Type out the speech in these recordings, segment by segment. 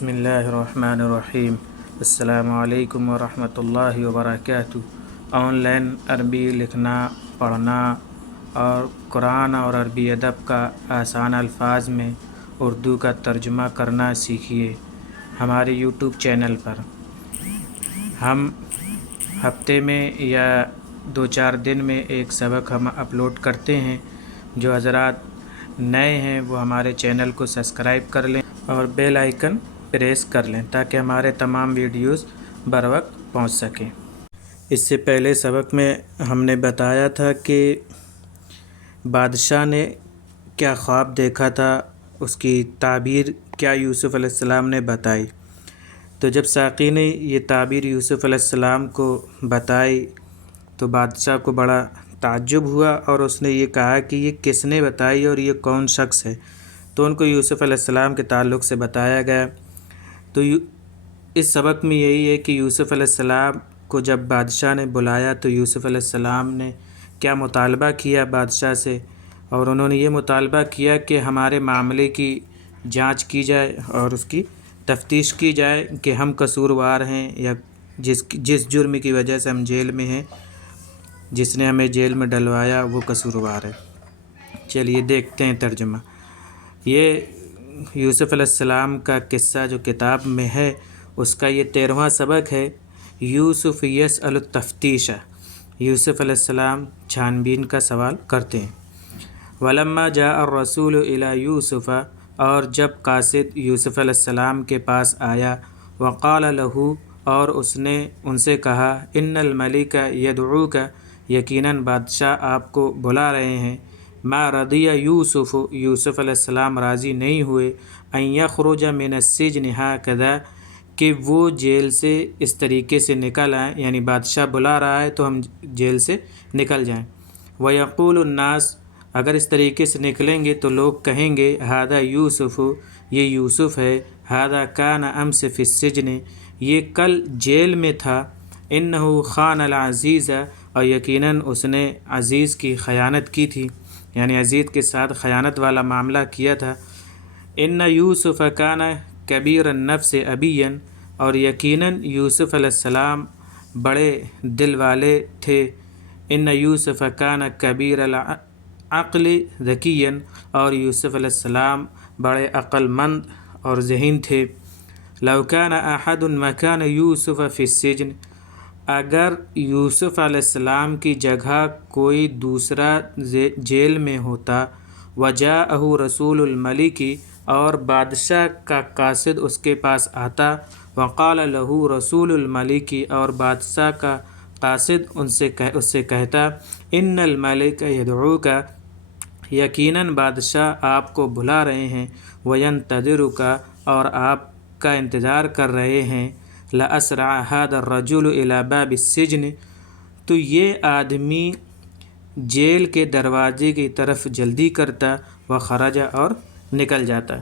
بسم اللہ الرحمن الرحیم۔ السلام علیکم ورحمۃ اللہ وبرکاتہ۔ آن لائن عربی لکھنا، پڑھنا اور قرآن اور عربی ادب کا آسان الفاظ میں اردو کا ترجمہ کرنا سیکھیے ہمارے یوٹیوب چینل پر۔ ہم ہفتے میں یا 2-4 دن میں ایک سبق ہم اپلوڈ کرتے ہیں۔ جو حضرات نئے ہیں وہ ہمارے چینل کو سبسکرائب کر لیں اور بیل آئیکن پریس کر لیں تاکہ ہمارے تمام ویڈیوز بر وقت پہنچ سکیں۔ اس سے پہلے سبق میں ہم نے بتایا تھا کہ بادشاہ نے کیا خواب دیکھا تھا، اس کی تعبیر کیا یوسف علیہ السلام نے بتائی۔ تو جب ساقی نے یہ تعبیر یوسف علیہ السلام کو بتائی تو بادشاہ کو بڑا تعجب ہوا اور اس نے یہ کہا کہ یہ کس نے بتائی اور یہ کون شخص ہے۔ تو ان کو یوسف علیہ السلام کے تعلق سے بتایا گیا۔ تو اس سبق میں یہی ہے کہ یوسف علیہ السلام کو جب بادشاہ نے بلایا تو یوسف علیہ السلام نے کیا مطالبہ کیا بادشاہ سے، اور انہوں نے یہ مطالبہ کیا کہ ہمارے معاملے کی جانچ کی جائے اور اس کی تفتیش کی جائے کہ ہم قصوروار ہیں یا جس جرم کی وجہ سے ہم جیل میں ہیں، جس نے ہمیں جیل میں ڈلوایا وہ قصوروار ہے۔ چلیے دیکھتے ہیں ترجمہ۔ یہ یوسف علیہ السلام کا قصہ جو کتاب میں ہے اس کا یہ 13واں سبق ہے۔ یوسف یسأل التفتیش، یوسف علیہ السلام چھان بین کا سوال کرتے ہیں۔ ولما جاء الرسول الی یوسف، اور جب قاصد یوسف علیہ السلام کے پاس آیا، وقال له، اور اس نے ان سے کہا، ان الملک یدعوک، یقیناً بادشاہ آپ کو بلا رہے ہیں۔ ما رضی یوسف، یوسف علیہ السلام راضی نہیں ہوئے، ان یخرج من السجن ہکذا، کہ وہ جیل سے اس طریقے سے نکل آئیں، یعنی بادشاہ بلا رہا ہے تو ہم جیل سے نکل جائیں۔ ویقول الناس، اگر اس طریقے سے نکلیں گے تو لوگ کہیں گے، ھذا یوسف، یہ یوسف ہے، ھذا کان امس فی السجن، یہ کل جیل میں تھا، انہ خان العزیز، اور یقیناً اس نے عزیز کی خیانت کی تھی، یعنی عزیز کے ساتھ خیانت والا معاملہ کیا تھا۔ ان یوسف کان کبیر النفس ابیا، اور یقیناً یوسف علیہ السلام بڑے دل والے تھے۔ ان یوسف کان کبیر العقل ذکیا، اور یوسف علیہ السلام بڑے عقل مند اور ذہین تھے۔ لو کان احد مکان یوسف فی السجن، اگر یوسف علیہ السلام کی جگہ کوئی دوسرا جیل میں ہوتا، وجاءہ رسول الملک، اور بادشاہ کا قاصد اس کے پاس آتا، وقال له رسول الملک، اور بادشاہ کا قاصد اس سے کہتا، ان الملک یدعوک، یقیناً بادشاہ آپ کو بلا رہے ہیں، وینتظرک، اور آپ کا انتظار کر رہے ہیں، لاسرع ھذا الرجل الی باب السجن، تو یہ آدمی جیل کے دروازے کی طرف جلدی کرتا، وخرج، اور نکل جاتا۔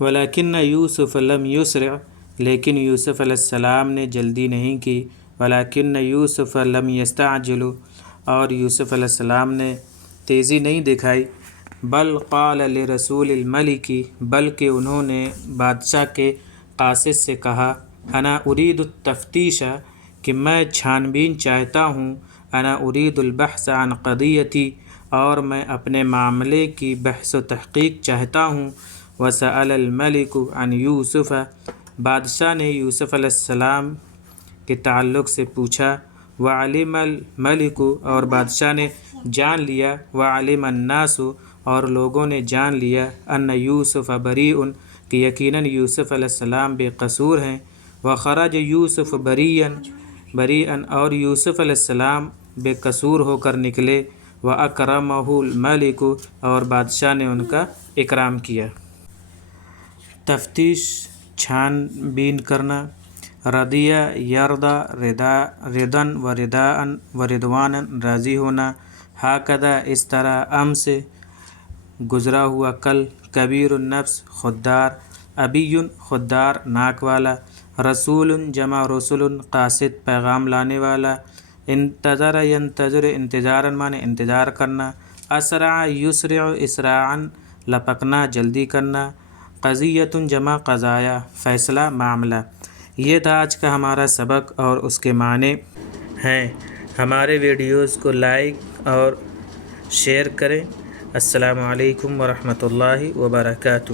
ولکن یوسف لم یسرع، لیکن یوسف علیہ السلام نے جلدی نہیں کی۔ ولکن یوسف لم یستعجل، اور یوسف علیہ السلام نے تیزی نہیں دکھائی۔ بل قال لرسول الملک، بلکہ انہوں نے بادشاہ کے قاصد سے کہا، انا ارید التفتیش، کہ میں چھان بین چاہتا ہوں، انا ارید البحث عن قضیتی، اور میں اپنے معاملے کی بحث و تحقیق چاہتا ہوں۔ وسأل الملک عن یوسف، بادشاہ نے یوسف علیہ السلام کے تعلق سے پوچھا۔ وعلم الملک، اور بادشاہ نے جان لیا، وعلم الناس، اور لوگوں نے جان لیا، ان یوسف بریء، کہ یقیناً یوسف علیہ السلام بے قصور ہیں۔ وخرج یوسف بریئا، اور یوسف علیہ السلام بے قصور ہو کر نکلے۔ واکرمہ الملک، اور بادشاہ نے ان کا اکرام کیا۔ تفتیش، چھان بین کرنا۔ رضی یرضی، رضاً و رداءً و رضوانا، راضی ہونا۔ ھکذا، اس طرح، امس، گزرا ہوا کل۔ کبیر النفس، خوددار۔ ابی، خوددار ناک والا۔ رسول، جمع رسول، قاصد پیغام لانے والا۔ انتظر ینتظر، انتظاراً معنی انتظار کرنا۔ اسرع یسرع، اسراعاً لپکنا، جلدی کرنا۔ قضیۃ جمع قضایا، فیصلہ معاملہ۔ یہ تھا آج کا ہمارا سبق اور اس کے معنی ہیں۔ ہمارے ویڈیوز کو لائک اور شیئر کریں۔ السلام علیکم ورحمۃ اللہ وبرکاتہ۔